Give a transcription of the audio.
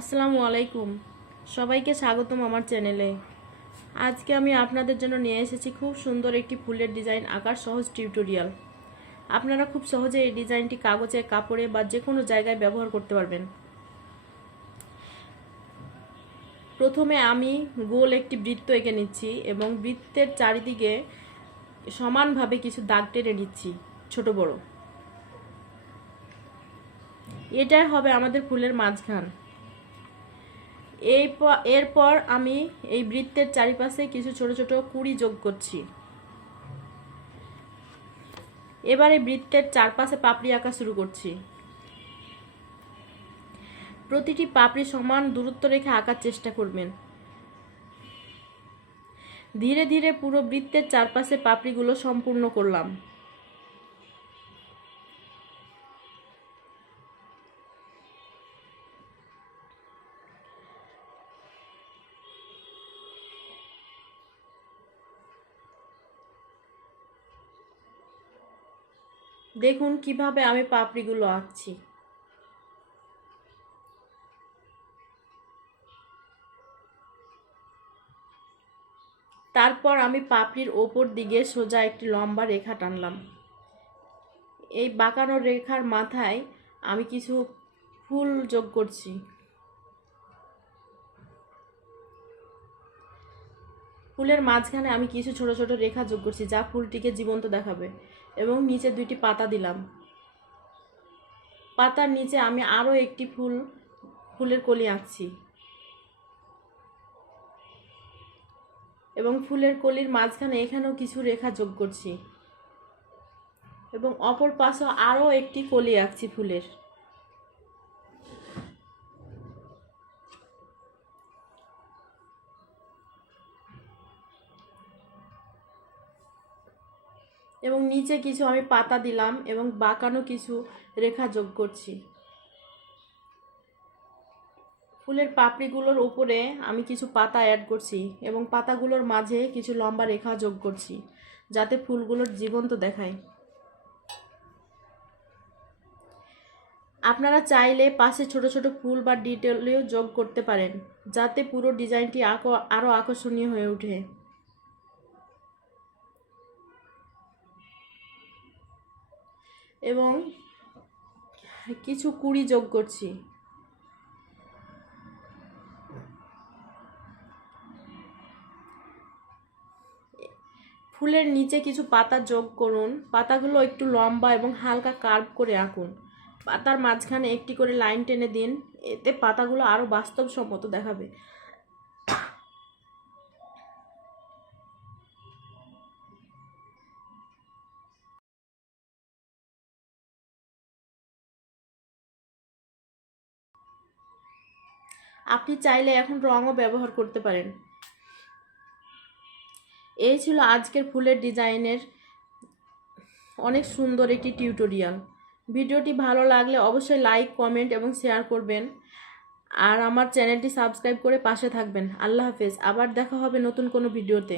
আসসালামু আলাইকুম, সবাইকে স্বাগতম আমার চ্যানেলে। আজকে আমি আপনাদের জন্য নিয়ে এসেছি খুব সুন্দর একটি ফুলের ডিজাইন আঁকার সহজ টিউটোরিয়াল। আপনারা খুব সহজে এই ডিজাইনটি কাগজে, কাপড়ে বা যে কোনো জায়গায় ব্যবহার করতে পারবেন। প্রথমে আমি গোল একটি বৃত্ত এঁকে নিচ্ছি এবং বৃত্তের চারিদিকে সমানভাবে কিছু দাগ টেনে নিচ্ছি, ছোট বড়। এটাই হবে আমাদের ফুলের মাঝখান। এরপর আমি এই বৃত্তের চারিপাশে কিছু ছোট ছোট কুঁড়ি যোগ করছি। এবারে বৃত্তের চারপাশে পাপড়ি আঁকা শুরু করছি। প্রতিটি পাপড়ি সমান দূরত্ব রেখে আঁকার চেষ্টা করবেন। ধীরে ধীরে পুরো বৃত্তের চারপাশে পাপড়িগুলো সম্পূর্ণ করলাম। দেখুন কিভাবে আমি পাপড়িগুলো আঁকছি। তারপর আমি পাপড়ির ওপর দিকে সোজা একটি লম্বা রেখা টানলাম। এই বাঁকানো রেখার মাথায় আমি কিছু ফুল যোগ করছি। ফুলের মাঝখানে আমি কিছু ছোট ছোট রেখা যোগ করছি, যা ফুলটিকে জীবন্ত দেখাবে। এবং নিচে দুইটি পাতা দিলাম। পাতার নিচে আমি আরও একটি ফুলের কলি আঁকছি এবং ফুলের কলির মাঝখানে এখানেও কিছু রেখা যোগ করছি এবং অপর পাশে আরও একটি কলি আঁকছি ফুলের। এবং নিচে কিছু আমি পাতা দিলাম এবং বাঁকানো কিছু রেখা যোগ করছি। ফুলের পাপড়িগুলোর উপরে আমি কিছু পাতা অ্যাড করছি এবং পাতাগুলোর মাঝে কিছু লম্বা রেখা যোগ করছি, যাতে ফুলগুলোর জীবন্ত দেখায়। আপনারা চাইলে পাশে ছোট ছোট ফুল বা ডিটেলও যোগ করতে পারেন, যাতে পুরো ডিজাইনটি আরও আকর্ষণীয় হয়ে ওঠে। এবং কিছু কুঁড়ি যোগ করছি। ফুলের নিচে কিছু পাতা যোগ করুন। পাতাগুলো একটু লম্বা এবং হালকা কার্ভ করে আঁকুন। পাতার মাঝখানে একটি করে লাইন টেনে দিন, এতে পাতাগুলো আরও বাস্তবসম্মত দেখাবে। আপনি চাইলে এখন রঙও ব্যবহার করতে পারেন। এই ছিল আজকের ফুলের ডিজাইনের অনেক সুন্দর একটি টিউটোরিয়াল। ভিডিওটি ভালো লাগলে অবশ্যই লাইক, কমেন্ট এবং শেয়ার করবেন। আর আমার চ্যানেলটি সাবস্ক্রাইব করে পাশে থাকবেন। আল্লাহ হাফেজ। আবার দেখা হবে নতুন কোনো ভিডিওতে।